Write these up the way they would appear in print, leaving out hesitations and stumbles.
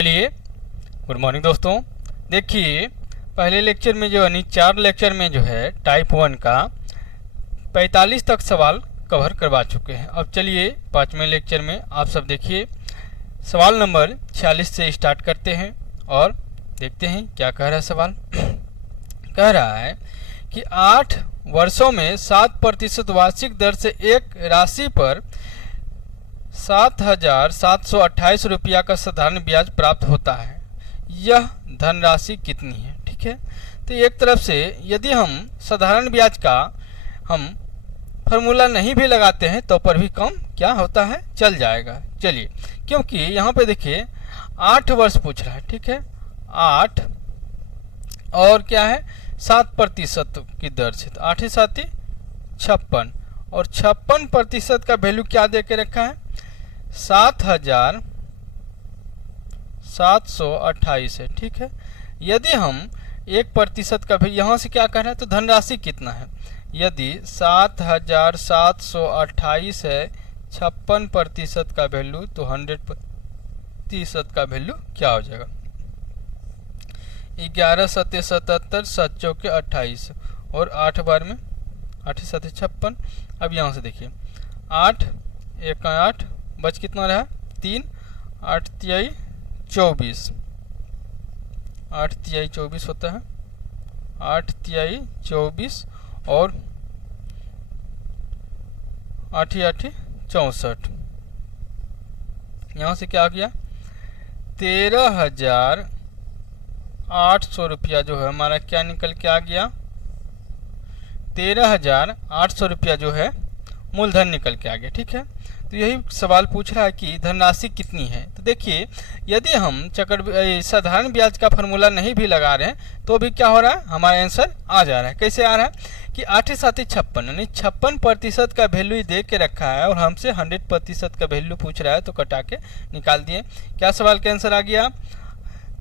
चलिए, good morning दोस्तों। देखिए, पहले लेक्चर में जो यानी 4 लेक्चर में जो है टाइप 1 का 45 तक सवाल कवर करवा चुके हैं। अब चलिए 5वें लेक्चर में आप सब देखिए, सवाल नंबर 46 से स्टार्ट करते हैं और देखते हैं क्या कह रहा है सवाल। कह रहा है कि 8 वर्षों में 7% वार्षिक दर से एक राशि पर 7,728 रुपया का साधारण ब्याज प्राप्त होता है। यह धनराशि कितनी है? ठीक है, तो एक तरफ से यदि हम साधारण ब्याज का हम फॉर्मूला नहीं भी लगाते हैं तो पर भी कम क्या होता है, चल जाएगा। चलिए, क्योंकि यहाँ पे देखिए 8 वर्ष पूछ रहा है। ठीक है, 8 और क्या है 7% की दर से, तो 8 7 56 और 56% का वैल्यू क्या दे के रखा है 7,728 है। ठीक है, यदि हम 1% का भी यहाँ से क्या कर रहे हैं तो धनराशि कितना है, यदि 7,728 है 56% का वैल्यू तो 100% का वैल्यू क्या हो जाएगा 11 7 77 7 चौके 28 और 8 बार में 8 7 56। अब यहाँ से देखिए 8 1 8 बच कितना रहा 3 8 तिहाई 24 8 तिहाई 24 होता है 8 तिहाई 24 और 8 8 64। यहाँ से क्या आ गया 13,800 रुपया जो है हमारा क्या निकल के आ गया 13,800 रुपया जो है मूलधन निकल के आ गया। ठीक है, तो यही सवाल पूछ रहा है कि धनराशि कितनी है। तो देखिए, यदि हम साधारण ब्याज का फॉर्मूला नहीं भी लगा रहे हैं तो भी क्या हो रहा है हमारा आंसर आ जा रहा है। कैसे आ रहा है कि 8 7 56 यानी 56% का वैल्यू दे के रखा है और हमसे 100% का वैल्यू पूछ रहा है तो कटा के निकाल दिए। क्या सवाल का आंसर आ गया,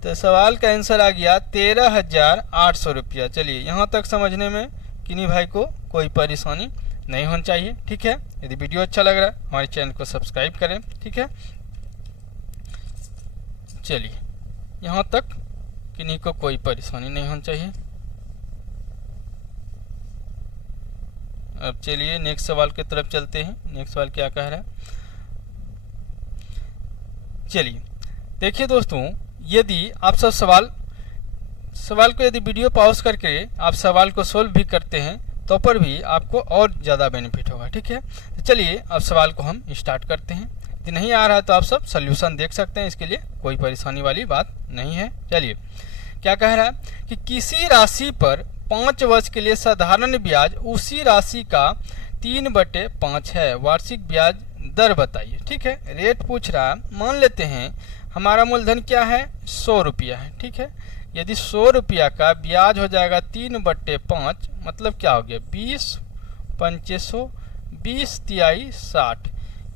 तो सवाल का आंसर आ गया 13,800 रुपया। चलिए, यहाँ तक समझने में किन्हीं भाई को कोई परेशानी नहीं होनी चाहिए। ठीक है, यदि वीडियो अच्छा लग रहा है हमारे चैनल को सब्सक्राइब करें। ठीक है, चलिए, यहाँ तक किन्हीं को कोई परेशानी नहीं होनी चाहिए। अब चलिए नेक्स्ट सवाल की तरफ चलते हैं। नेक्स्ट सवाल क्या कह रहा है, चलिए देखिए दोस्तों, यदि आप सब सवाल को यदि वीडियो पॉज करके आप सवाल को सोल्व भी करते हैं तो पर भी आपको और ज़्यादा बेनिफिट होगा। ठीक है, तो चलिए अब सवाल को हम स्टार्ट करते हैं। यदि नहीं आ रहा है तो आप सब सोल्यूशन देख सकते हैं, इसके लिए कोई परेशानी वाली बात नहीं है। चलिए, क्या कह रहा है कि किसी राशि पर 5 वर्ष के लिए साधारण ब्याज उसी राशि का 3/5 है, वार्षिक ब्याज दर बताइए। ठीक है, रेट पूछ रहा है। मान लेते हैं हमारा मूलधन क्या है 100 रुपया है। ठीक है, यदि 100 रुपया का ब्याज हो जाएगा 3/5 मतलब क्या हो गया 20 500 20 तिहाई 60।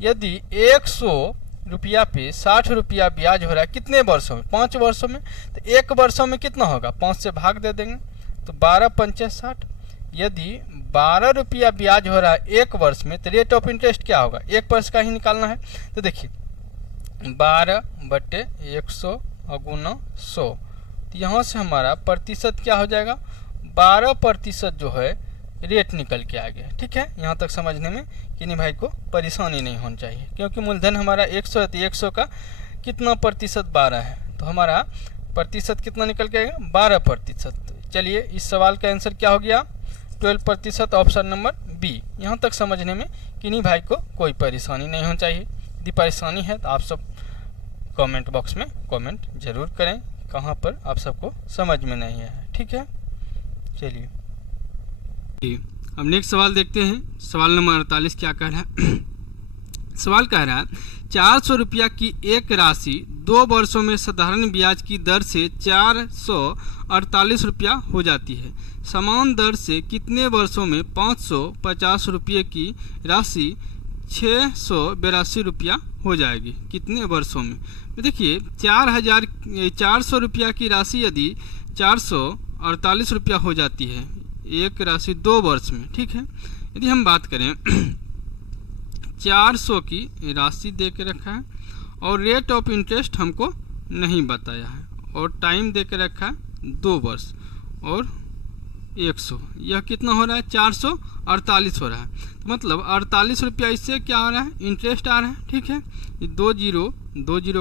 यदि 100 रुपया पे 60 रुपया ब्याज हो रहा है कितने वर्षों में 5 वर्षों में, तो 1 वर्षों में कितना होगा 5 से भाग दे देंगे तो 12 5 60। यदि 12 रुपया ब्याज हो रहा है 1 वर्ष में तो रेट ऑफ इंटरेस्ट क्या होगा 1 वर्ष का ही निकालना है। तो देखिए 12/100 गुना 100, तो यहाँ से हमारा प्रतिशत क्या हो जाएगा 12% जो है रेट निकल के आ गया। ठीक है, यहाँ तक समझने में किन्हीं भाई को परेशानी नहीं होनी चाहिए, क्योंकि मूलधन हमारा 100 है तो 100 का कितना प्रतिशत 12 है, तो हमारा प्रतिशत कितना निकल के आएगा 12%। चलिए, इस सवाल का आंसर क्या हो गया 12%, ऑप्शन नंबर बी। यहाँ तक समझने में किन्हीं भाई को कोई परेशानी नहीं होनी चाहिए। यदि परेशानी है तो आप सब कमेंट बॉक्स में कमेंट जरूर करें कहाँ पर आप सबको समझ में नहीं है। ठीक है, चलिए अब नेक्स्ट सवाल देखते हैं। सवाल नंबर 48 क्या कह रहा है सवाल कह रहा है 400 रुपया की एक राशि 2 वर्षों में साधारण ब्याज की दर से 448 रुपया हो जाती है। समान दर से कितने वर्षों में 550 रुपये की राशि 682 रुपया हो जाएगी, कितने वर्षों में। देखिए 400 रुपया की राशि यदि 448 रुपया हो जाती है एक राशि 2 वर्ष में। ठीक है, यदि हम बात करें 400 की राशि दे के रखा है और रेट ऑफ इंटरेस्ट हमको नहीं बताया है, और टाइम दे के रखा है 2 वर्ष और 100, यह कितना हो रहा है 448 हो रहा है। तो मतलब 48 रुपया इससे क्या आ रहा है, इंटरेस्ट आ रहा है। ठीक है, ये 2 जीरो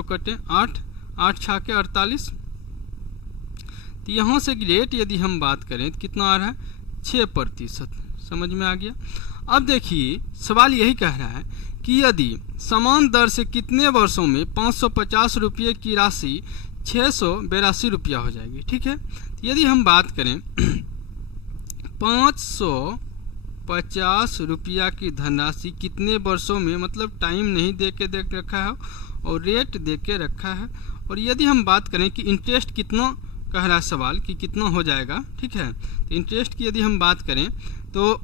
कटे 8 6 48। तो यहाँ से रेट यदि हम बात करें तो कितना आ रहा है 6%। समझ में आ गया। अब देखिए सवाल यही कह रहा है कि यदि समान दर से कितने वर्षों में 550 रुपये की राशि 682 रुपया हो जाएगी। ठीक है, तो यदि हम बात करें 550 रुपया की धनराशि कितने वर्षों में, मतलब टाइम नहीं दे के देख रखा है और रेट दे के रखा है। और यदि हम बात करें कि इंटरेस्ट कितना कह रहा है सवाल कि कितना हो जाएगा। ठीक है, तो इंटरेस्ट की यदि हम बात करें तो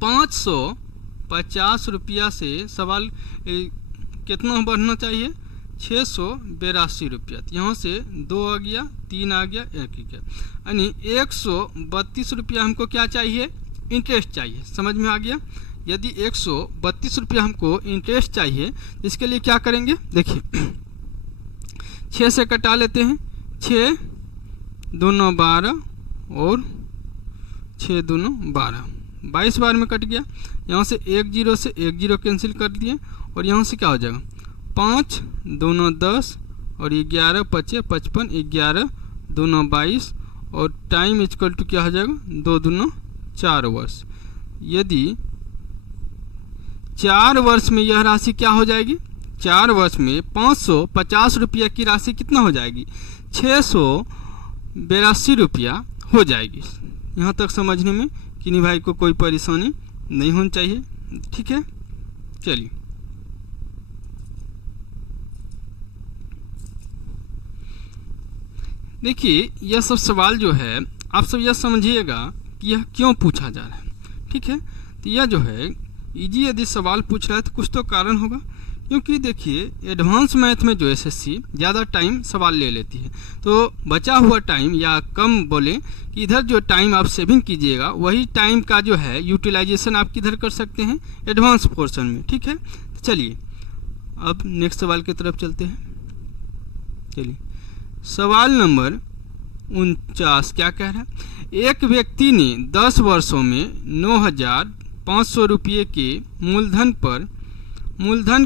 550 रुपया से सवाल कितना बढ़ना चाहिए 682 रुपया। यहाँ से 2 आ गया, 3 आ गया, 1 गया, यानी 132 रुपया हमको क्या चाहिए, इंटरेस्ट चाहिए। समझ में आ गया। यदि 132 रुपया हमको इंटरेस्ट चाहिए तो इसके लिए क्या करेंगे, देखिए 6 से कटा लेते हैं, 6 दूनो 12 और 6 दूनो 12, 22 बार में कट गया। यहाँ से 1 जीरो से 1 जीरो कैंसिल कर दिए और यहाँ से क्या हो जाएगा 5 दूनो 10 और 11 पचे 55, 11 दूनो 22 और टाइम इक्वल टू क्या हो जाएगा 2 दूनो 4 वर्ष। यदि 4 वर्ष में यह राशि क्या हो जाएगी, 4 वर्ष में 550 रुपया की राशि कितना हो जाएगी 682 रुपया हो जाएगी। यहाँ तक समझने में किन्हीं भाई को कोई परेशानी नहीं होनी चाहिए। ठीक है, चलिए देखिए यह सब सवाल जो है आप सब यह समझिएगा कि यह क्यों पूछा जा रहा है। ठीक है, तो यह जो है इजी यदि सवाल पूछ रहा है तो कुछ तो कारण होगा, क्योंकि देखिए एडवांस मैथ में जो एसएससी ज़्यादा टाइम सवाल ले लेती है, तो बचा हुआ टाइम या कम बोले कि इधर जो टाइम आप सेविंग कीजिएगा वही टाइम का जो है यूटिलाइजेशन आप किधर कर सकते हैं, एडवांस पोर्शन में। ठीक है, तो चलिए अब नेक्स्ट सवाल की तरफ चलते हैं। चलिए सवाल नंबर 49 क्या कह रहा है, एक व्यक्ति ने 10 वर्षों में 9,500 रुपये के मूलधन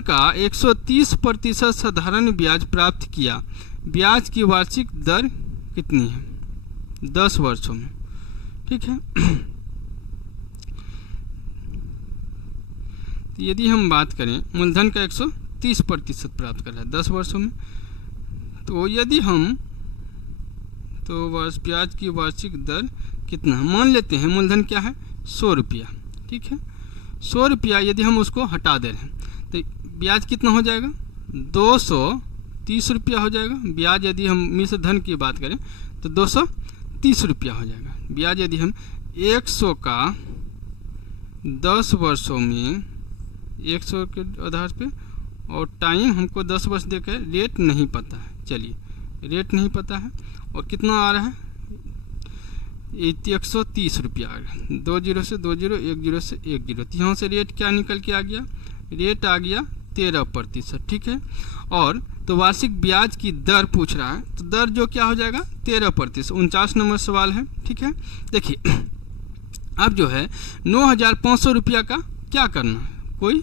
का 130% साधारण ब्याज प्राप्त किया। ब्याज की वार्षिक दर कितनी है 10 वर्षों में। ठीक है, तो यदि हम बात करें मूलधन का 130% प्राप्त कर रहा है 10 वर्षों में, तो यदि हम तो ब्याज की वार्षिक दर कितना मान लेते हैं, मूलधन क्या है 100 रुपया। ठीक है, 100 रुपया यदि हम उसको हटा दे रहे हैं तो ब्याज कितना हो जाएगा 230 रुपया हो जाएगा। ब्याज यदि हम मिश्र धन की बात करें तो 230 रुपया हो जाएगा। ब्याज यदि हम 100 का 10 वर्षों में 100 के आधार पे, और टाइम हमको 10 वर्ष देकर रेट नहीं पता है। चलिए रेट नहीं पता है और कितना आ रहा है 130 रुपया आ गया। 2 जीरो से 2 जीरो, 1 जीरो से 1 जीरो, तो यहाँ से रेट क्या निकल के आ गया, रेट आ गया 13%। ठीक है, और तो वार्षिक ब्याज की दर पूछ रहा है, तो दर जो क्या हो जाएगा 13%। 49 नंबर सवाल है। ठीक है, देखिए अब जो है 9,500 रुपया का क्या करना है, कोई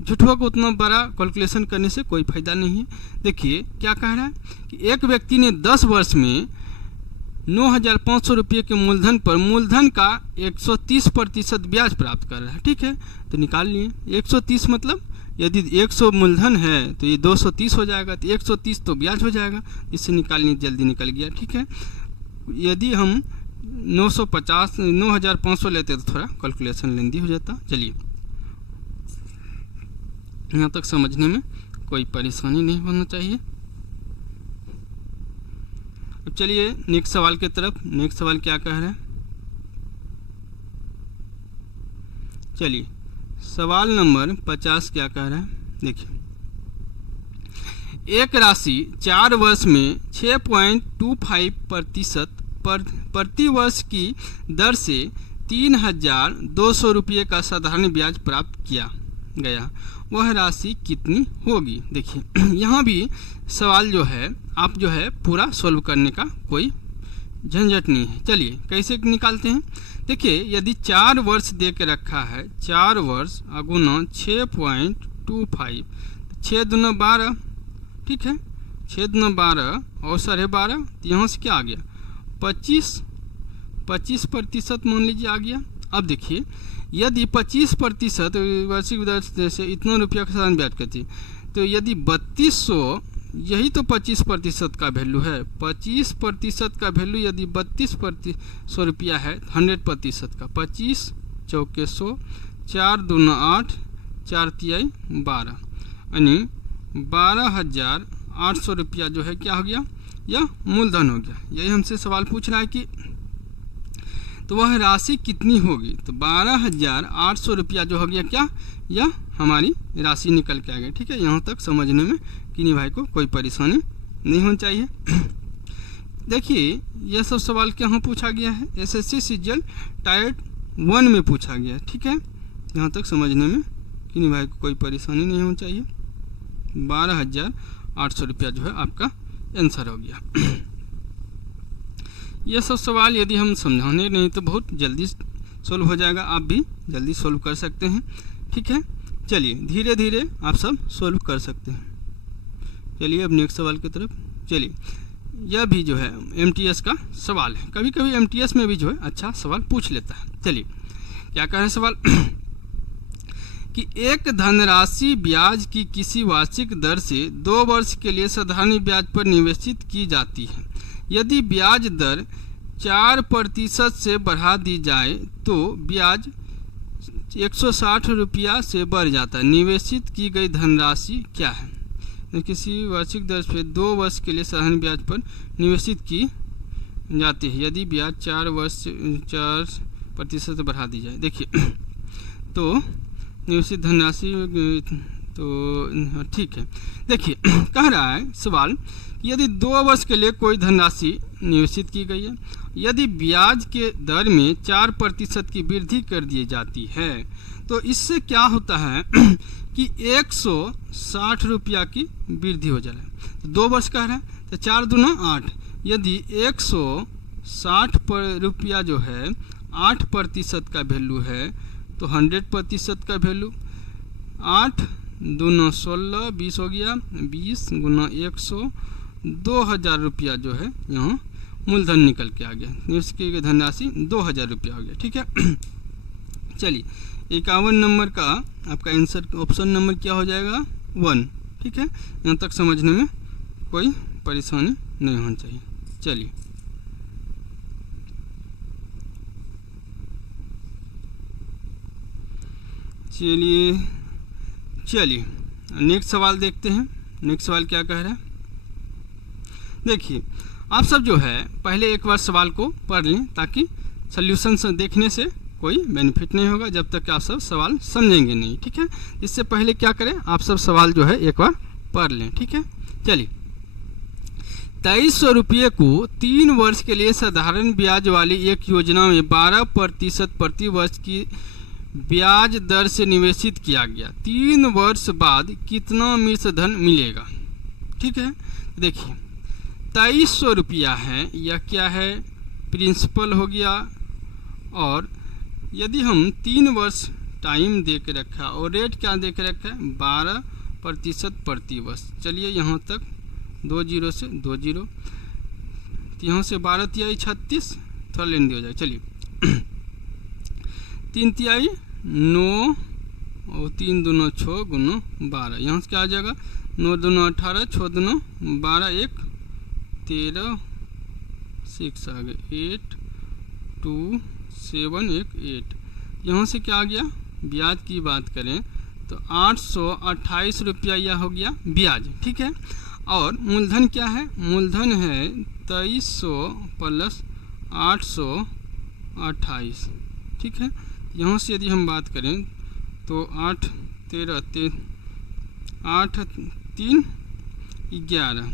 झूठों को उतना बड़ा कैलकुलेशन करने से कोई फायदा नहीं है। देखिए क्या कह रहा है कि एक व्यक्ति ने 10 वर्ष में 9,500 रुपये के मूलधन पर मूलधन का 130% ब्याज प्राप्त कर रहा है। ठीक है, तो निकाल लिए 130 मतलब यदि 100 मूलधन है तो ये 230 हो जाएगा, तो 130 तो ब्याज हो जाएगा, इससे निकालने जल्दी निकल गया। ठीक है, यदि हम 9,500 लेते तो थोड़ा कैलकुलेशन लेंदी हो जाता। चलिए यहाँ तक समझने में कोई परेशानी नहीं होना चाहिए। अब चलिए नेक्स्ट सवाल की तरफ। नेक्स्ट सवाल क्या कह रहा है, चलिए सवाल नंबर 50 क्या कह रहा है, देखिए एक राशि 4 वर्ष में 6.25% प्रति वर्ष की दर से 3,200 रुपये का साधारण ब्याज प्राप्त किया गया वह राशि कितनी होगी। देखिए यहाँ भी सवाल जो है आप जो है पूरा सॉल्व करने का कोई झंझट नहीं है। चलिए कैसे निकालते हैं। देखिए यदि 4 वर्ष दे के रखा है, 4 वर्ष अगुना 6.25, 6 दूना 12, ठीक है, 6 दूना 12 और 12.5, तो यहाँ से क्या आ गया 25% मान लीजिए आ गया। अब देखिए यदि 25% वार्षिक दर से इतना रुपया का साधारण ब्याज करती, तो यदि 3200, यही तो 25% का वैल्यू है, 25% का वैल्यू यदि 32% रुपया है 100% का, 25 चौके 100, 4 दूना 8, 4 तिहाई 12, यानी 12,800 रुपया जो है क्या हो गया, यह मूलधन हो गया। यही हमसे सवाल पूछ रहा है कि तो वह राशि कितनी होगी। तो 12,800 रुपया जो हो गया क्या, यह हमारी राशि निकल के आ गई। ठीक है, यहाँ तक समझने में किन्हीं भाई को कोई परेशानी नहीं होनी चाहिए। देखिए यह सब सवाल यहाँ पूछा गया है, एसएससी सीजीएल टायर 1 में पूछा गया है। ठीक है, यहाँ तक समझने में किन्हीं भाई को कोई परेशानी नहीं होनी चाहिए। 12,800 रुपया जो है आपका आंसर हो गया। यह सब सवाल यदि हम समझाने नहीं तो बहुत जल्दी सोल्व हो जाएगा, आप भी जल्दी सोल्व कर सकते हैं। ठीक है, चलिए धीरे धीरे आप सब सोल्व कर सकते हैं। चलिए अब नेक्स्ट सवाल की तरफ चलिए। यह भी जो है एमटीएस का सवाल है, कभी कभी एमटीएस में भी जो है अच्छा सवाल पूछ लेता है। चलिए क्या कह रहे हैं सवाल कि एक धनराशि ब्याज की किसी वार्षिक दर से 2 वर्ष के लिए साधारण ब्याज पर निवेशित की जाती है। यदि ब्याज दर 4% से बढ़ा दी जाए तो ब्याज 160 रुपया से बढ़ जाता है। निवेशित की गई धनराशि क्या है। किसी वार्षिक दर से 2 वर्ष के लिए साधारण ब्याज पर निवेशित की जाती है। यदि ब्याज 4% बढ़ा दी जाए। देखिए तो निवेशित धनराशि तो ठीक है। देखिए कह रहा है सवाल यदि 2 वर्ष के लिए कोई धनराशि निवेशित की गई है, यदि ब्याज के दर में 4% की वृद्धि कर दी जाती है तो इससे क्या होता है कि 160 रुपया की वृद्धि हो जा रहा है। तो 2 वर्ष कह रहा है तो 4 दूना 8, यदि 160 रुपया जो है 8% का वैल्यू है तो 100% का वैल्यू 8 दूना 16, 20 हो गया, 20 गुना 100, 2000 रुपया जो है यहाँ मूलधन निकल के आ गया। निवेश की धनराशि 2000 रुपया हो गया। ठीक है, चलिए 51 नंबर का आपका आंसर ऑप्शन नंबर क्या हो जाएगा 1। ठीक है, यहाँ तक समझने में कोई परेशानी नहीं होनी चाहिए। चलिए चलिए नेक्स्ट सवाल देखते हैं। नेक्स्ट सवाल क्या कह रहा है। देखिए आप सब जो है पहले एक बार सवाल को पढ़ लें ताकि सॉल्यूशन देखने से कोई बेनिफिट नहीं होगा जब तक आप सब सवाल समझेंगे नहीं। ठीक है, इससे पहले क्या करें आप सब सवाल जो है एक बार पढ़ लें। ठीक है, चलिए 2300 रुपये को 3 वर्ष के लिए साधारण ब्याज वाली एक योजना में 12% प्रति वर्ष की ब्याज दर से निवेशित किया गया। 3 वर्ष बाद कितना मिश्र धन मिलेगा। ठीक है, देखिए 2300 रुपया है, यह क्या है प्रिंसिपल हो गया, और यदि हम 3 वर्ष टाइम दे के रखा और रेट क्या दे के रखा है 12% प्रति वर्ष। चलिए यहाँ तक 2 जीरो से 2 जीरो, यहाँ से 12 तिहाई 36, थोड़ा लेन दिया जाए। चलिए 3 तिहाई 9 और 3 दूना 6 गुना 12, यहाँ से क्या आ जाएगा 9 दूना 18, 6 दूना 12, 1 13, 6 आ गए 8 2 7 1 8। यहाँ से क्या आ गया ब्याज की बात करें तो 828 रुपया यह हो गया ब्याज। ठीक है, और मूलधन क्या है, मूलधन है 2300 प्लस 828। ठीक है, यहाँ से यदि हम बात करें तो 8 13 8 3 11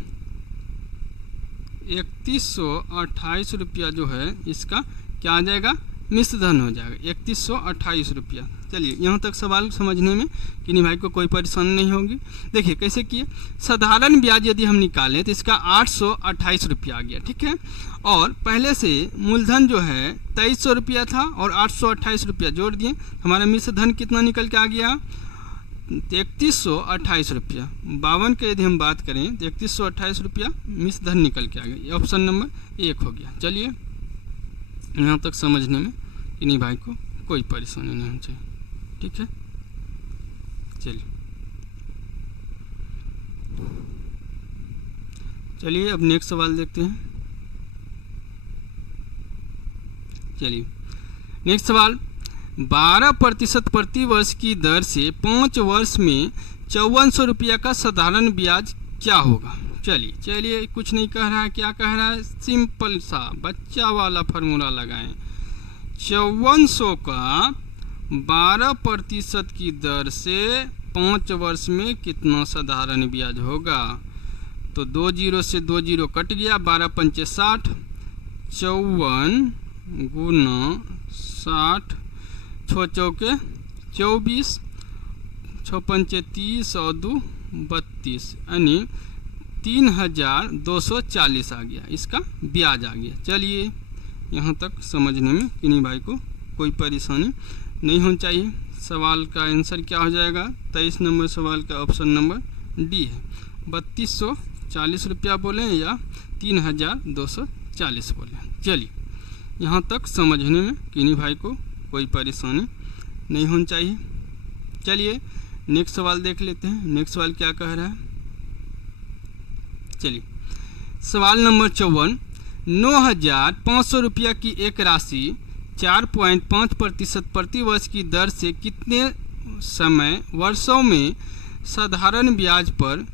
3128 रुपया जो है इसका क्या आ जाएगा मिश्र धन हो जाएगा 3128 रुपया। चलिए यहाँ तक सवाल समझने में किन्हीं भाई को कोई परेशानी नहीं होगी। देखिए कैसे किए, साधारण ब्याज यदि हम निकालें तो इसका 828 रुपया आ गया, ठीक है। और पहले से मूलधन जो है 2300 रुपया था और 828 रुपया जोड़ दिए, हमारा मिश्र धन कितना निकल के आ गया 3128 रुपया। 52 के यदि हम बात करें तो 3128 रुपया मिश्र धन निकल के आ गया। ऑप्शन नंबर 1 हो गया। चलिए यहाँ तक समझने में किन्हीं भाई को कोई परेशानी नहीं होनी चाहिए, ठीक है। चलिए अब नेक्स्ट सवाल देखते हैं। चलिए नेक्स्ट सवाल, 12% प्रति वर्ष की दर से 5 वर्ष में 5400 रुपया का साधारण ब्याज क्या होगा। चलिए कुछ नहीं कह रहा है, क्या कह रहा है, सिंपल सा बच्चा वाला फार्मूला लगाएं। 5400 का 12% की दर से 5 वर्ष में कितना साधारण ब्याज होगा। तो 2 जीरो से 2 जीरो कट गया, 12 पंचे 60, 54 गुना 60, 6 चौके 24, 6 पंचे 30 और 2 32, यानी 3240 आ गया, इसका ब्याज आ गया। चलिए यहाँ तक समझने में किन्हीं भाई को कोई परेशानी नहीं होनी चाहिए। सवाल का आंसर क्या हो जाएगा, 23 नंबर सवाल का ऑप्शन नंबर डी है। 3240 रुपया बोले या 3240 बोले। चलिए यहाँ तक समझने में किन्हीं भाई को कोई परेशानी नहीं होनी चाहिए। चलिए नेक्स्ट सवाल देख लेते हैं। नेक्स्ट सवाल क्या कह रहा है। चलिए सवाल नंबर 54, 9500 रुपया की एक राशि 4.5% प्रति वर्ष की दर से कितने समय वर्षों में साधारण ब्याज पर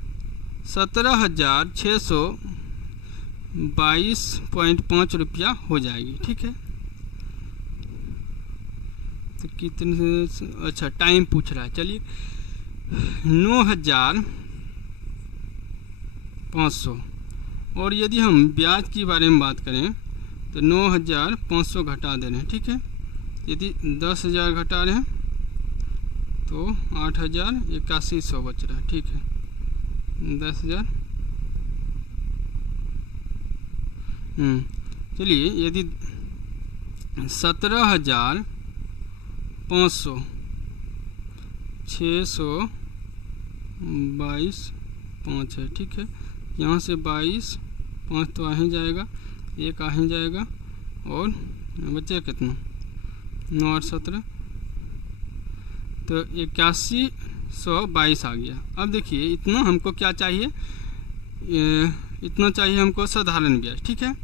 17,622.5 रुपया हो जाएगी, ठीक है। तो कितने, अच्छा टाइम पूछ रहा है। चलिए 9500, और यदि हम ब्याज के बारे में बात करें तो 9500 घटा दे रहे हैं, ठीक है। यदि 10,000 घटा रहे हैं तो 8,8100 बच रहा है, ठीक है। 10,000, चलिए यदि 17,500 622.5 है, ठीक है। यहाँ से 22, 5 तो आ ही जाएगा, 1 आ ही जाएगा, और बचे कितना 9 और 17, तो 8122 आ गया। अब देखिए इतना हमको क्या चाहिए, इतना चाहिए हमको साधारण ब्याज, ठीक है।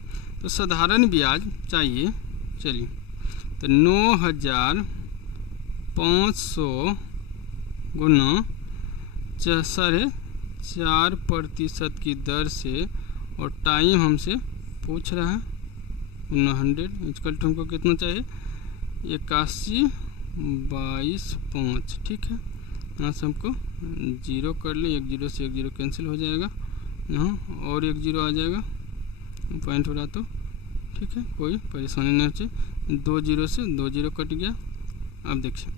तो साधारण ब्याज चाहिए। चलिए तो 9500 गुना 4.5% की दर से, और टाइम हमसे पूछ रहा है 100 इजकल टू हमको कितना चाहिए 8122.5, ठीक है। यहाँ से हमको 0 कर ले, 1 जीरो से 1 जीरो कैंसिल हो जाएगा, यहाँ और 1 जीरो आ जाएगा, पॉइंट हो रहा तो ठीक है, कोई परेशानी नहीं चाहिए। 2 जीरो से 2 जीरो कट गया। अब देखिए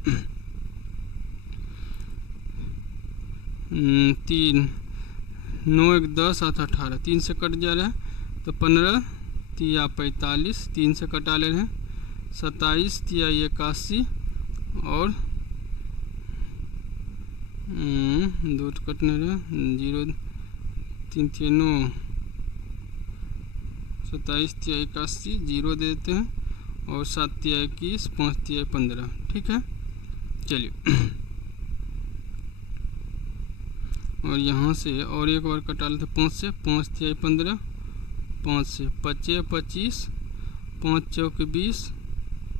3, 9 1 10 7 18, 3 से कट जा रहा है तो 15 तिया 45, 3 से कटा ले रहे हैं, 27 तिया 81, और 2 कटने रहे 0 3 तिया 9, 27 तिया 81, 0 दे देते हैं, और 7 तिया 21, 5 तिया 15, ठीक है। चलिए और यहाँ से और एक बार कटा लेते 5 से, 5 तिया 15, 5 से 25 25, 5 चौक 20,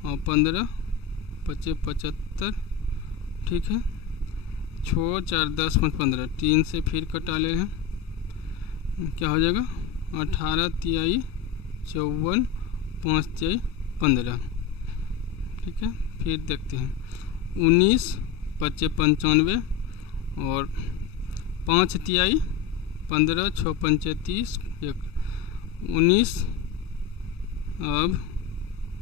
और 15 25 75, ठीक है। 6 4 10 5 15, 3 से फिर कटा ले रहे हैं, क्या हो जाएगा 18 तियाई 54, 5 तियाई 15, ठीक है। फिर देखते हैं 19 25 95, और 5 तियाई 15, 6 पंचे 30, 1 19, अब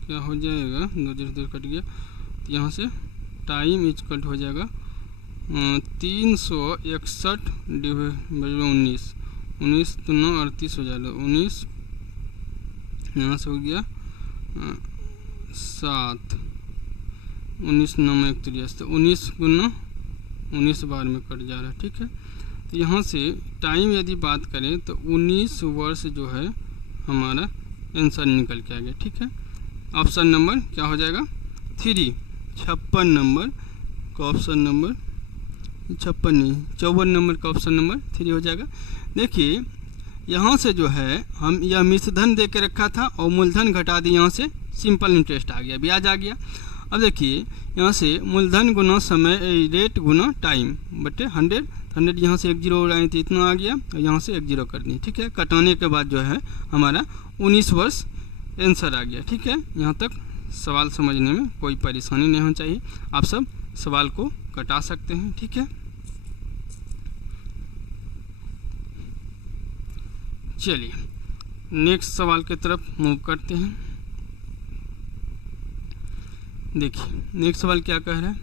क्या हो जाएगा, 2 0 2 कट गया, तो यहाँ से टाइम इक्वल हो जाएगा 361 डिवाइड 19, 19 तो 9 38 हो जाएगा, 19 यहाँ से हो गया 7, 19 9 में 31, तो 19 गुना 19 बार में कट जा रहा है। ठीक है, तो यहाँ से टाइम यदि बात करें तो 19 वर्ष जो है हमारा आंसर निकल के आ गया। ठीक है, ऑप्शन नंबर क्या हो जाएगा 3, 56 नंबर का ऑप्शन नंबर 56 नहीं 54 नंबर का ऑप्शन नंबर 3 हो जाएगा। देखिए यहाँ से जो है हम यह मिश्रधन दे के रखा था और मूलधन घटा दी, यहाँ से सिंपल इंटरेस्ट आ गया, ब्याज आ गया। अब देखिए यहाँ से मूलधन गुना समय रेट गुना टाइम बटे 100, 100 यहाँ से 1 0 उड़ाए तो इतना आ गया और यहाँ से 1 0 कर दिए। ठीक है, कटाने के बाद जो है हमारा 19 वर्ष आंसर आ गया। ठीक है, यहाँ तक सवाल समझने में कोई परेशानी नहीं होनी चाहिए, आप सब सवाल को कटा सकते हैं। ठीक है, चलिए नेक्स्ट सवाल की तरफ मूव करते हैं। देखिए नेक्स्ट सवाल क्या कह रहा है,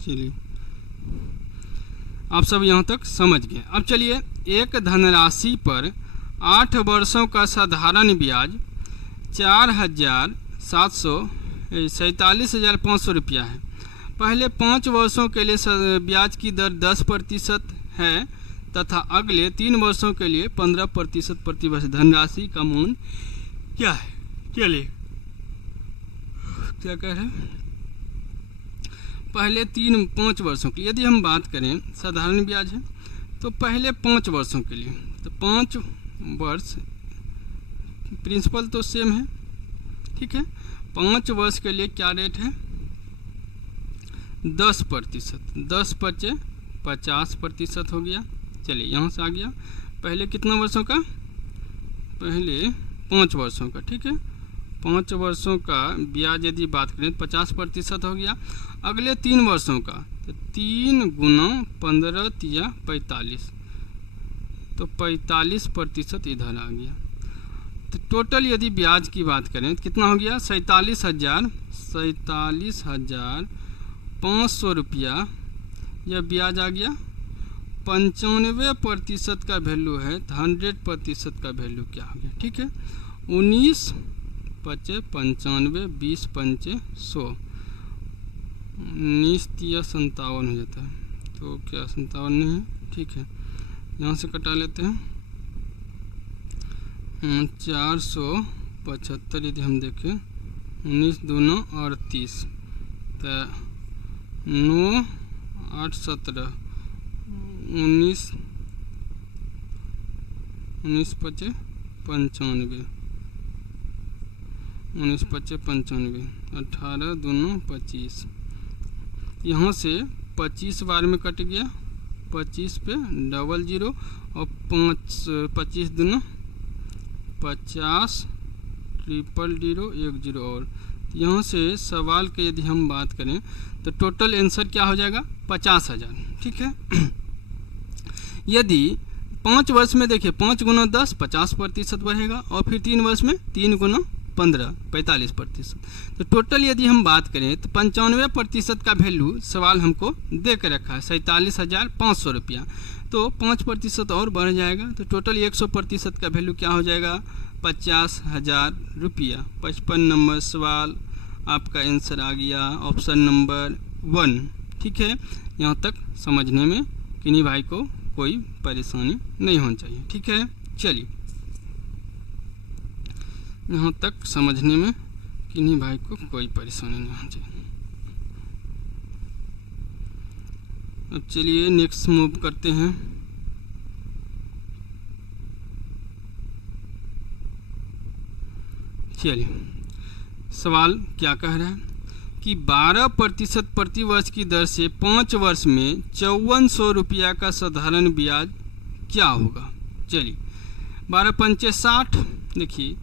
चलिए आप सब यहाँ तक समझ गए। अब चलिए, एक धनराशि पर 8 वर्षों का साधारण ब्याज 47,500 रुपया है। पहले 5 वर्षों के लिए ब्याज की दर 10% है तथा अगले 3 वर्षों के लिए 15% प्रतिवर्ष। धनराशि का मूल्य क्या है? चलिए क्या कह रहे हैं, पहले 5 वर्षों के लिए यदि हम बात करें, साधारण ब्याज है तो पहले 5 वर्षों के लिए, तो 5 वर्ष प्रिंसिपल तो सेम है। ठीक है, 5 वर्ष के लिए क्या रेट है 10%, 10 × 50% हो गया। चलिए यहाँ से आ गया, पहले कितना वर्षों का, पहले 5 वर्षों का। ठीक है, 5 वर्षों का ब्याज यदि बात करें तो 50% हो गया। अगले 3 वर्षों का तो 3 × 15 या 45, तो 45% इधर आ गया। तो टोटल यदि ब्याज की बात करें तो कितना हो गया 47,500 रुपया यह ब्याज आ गया। 95% का वैल्यू है तो 100% का वैल्यू क्या हो गया। ठीक है, 19 × 95, 20 × 100, 19 × 57 हो जाता है, तो क्या 57 नहीं है। ठीक है, यहाँ से कटा लेते हैं 475 यदि हम देखें, 19 दूना 38, तो 9 8 17, 19 19 × 95, 19 × 95, 18 दूना 25, यहाँ से 25 बार में कट गया, 25 पे 00 और 25 दूना 50, 000 1 0 और यहाँ से सवाल के यदि हम बात करें तो टोटल आंसर क्या हो जाएगा 50,000। ठीक है, यदि 5 वर्ष में देखिए 5 × 10 50% बढ़ेगा और फिर 3 वर्ष में 3 × 15 45%। तो टोटल यदि हम बात करें तो 95% का वैल्यू सवाल हमको दे के रखा है 47,500 रुपया, तो 5% और बढ़ जाएगा, तो टोटल 100% का वैल्यू क्या हो जाएगा 50,000 रुपया। 55 नंबर सवाल आपका आंसर आ गया ऑप्शन नंबर 1। ठीक है, यहाँ तक समझने में किन्हीं भाई को कोई परेशानी नहीं होनी चाहिए। ठीक है, चलिए यहाँ तक समझने में किन्हीं भाई को कोई परेशानी नहीं होनी चाहिए। अब चलिए नेक्स्ट मूव करते हैं। चलिए सवाल क्या कह रहा है कि 12% प्रति वर्ष की दर से 5 वर्ष में 5400 रुपया का साधारण ब्याज क्या होगा। चलिए 12 × 60, देखिए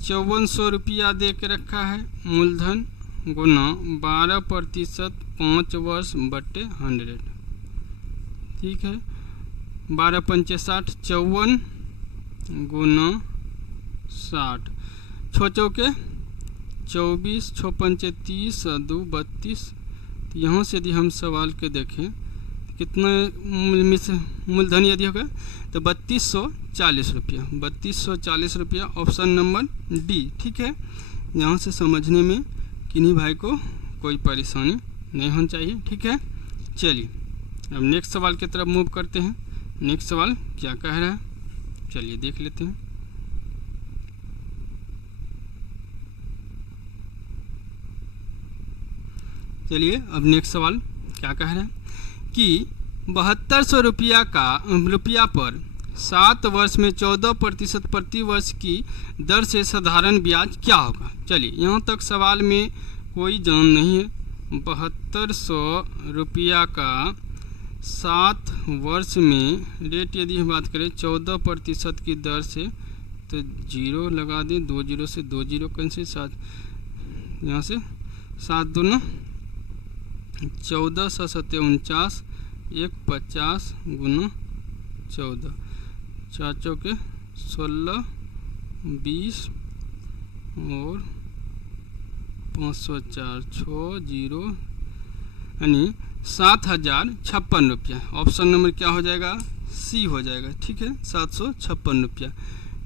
5400 रुपया दे के रखा है, मूलधन गुना 12% 5 वर्ष बटे 100, ठीक है। 12 पंचे 60, 54 गुना 60, 6 चौके 24, 6 पंचे 30, 2 32। तो यहाँ से यदि हम सवाल के देखें कितना मूलधन यदि होगा तो 3240 रुपया, 3240 रुपया, ऑप्शन नंबर डी। ठीक है, यहाँ से समझने में किन्हीं भाई को कोई परेशानी नहीं होनी चाहिए। ठीक है, चलिए अब नेक्स्ट सवाल की तरफ मूव करते हैं। नेक्स्ट सवाल क्या कह रहा है, चलिए देख लेते हैं। चलिए अब नेक्स्ट सवाल क्या कह रहा है कि 7200 रुपया पर 7 वर्ष में 14% प्रति वर्ष की दर से साधारण ब्याज क्या होगा। चलिए यहाँ तक सवाल में कोई जान नहीं है। 7200 रुपया का 7 वर्ष में रेट यदि हम बात करें 14% की दर से तो 0 लगा दें, 2 0 से 2 0 कैंसिल, 7 यहाँ से 7 दूना 14 7 49, 1 50 गुना 14, 4 चौके 16, 20 और 504, 6 0 यानी 7056 रुपया। ऑप्शन नंबर क्या हो जाएगा, सी हो जाएगा। ठीक है, 756 रुपया।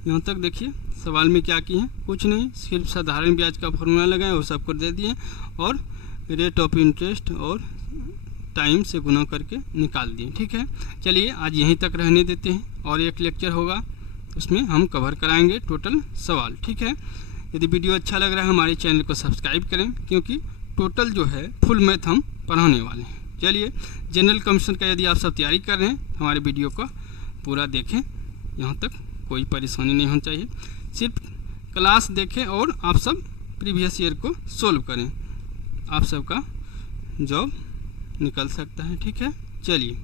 यहाँ तक देखिए सवाल में क्या किए हैं, कुछ नहीं, सिर्फ साधारण ब्याज का फॉर्मूला लगाए और सबको दे दिए और रेट ऑफ इंटरेस्ट और टाइम से गुना करके निकाल दिए। ठीक है, चलिए आज यहीं तक रहने देते हैं और एक लेक्चर होगा उसमें हम कवर कराएंगे टोटल सवाल। ठीक है, यदि वीडियो अच्छा लग रहा है हमारे चैनल को सब्सक्राइब करें क्योंकि टोटल जो है फुल मैथ हम पढ़ाने वाले हैं। चलिए जनरल कमीशन का यदि आप सब तैयारी कर रहे हैं हमारे वीडियो को पूरा देखें, यहाँ तक कोई परेशानी नहीं होनी चाहिए। सिर्फ क्लास देखें और आप सब प्रीवियस ईयर को सोल्व करें, आप सबका जॉब निकल सकता है। ठीक है, चलिए।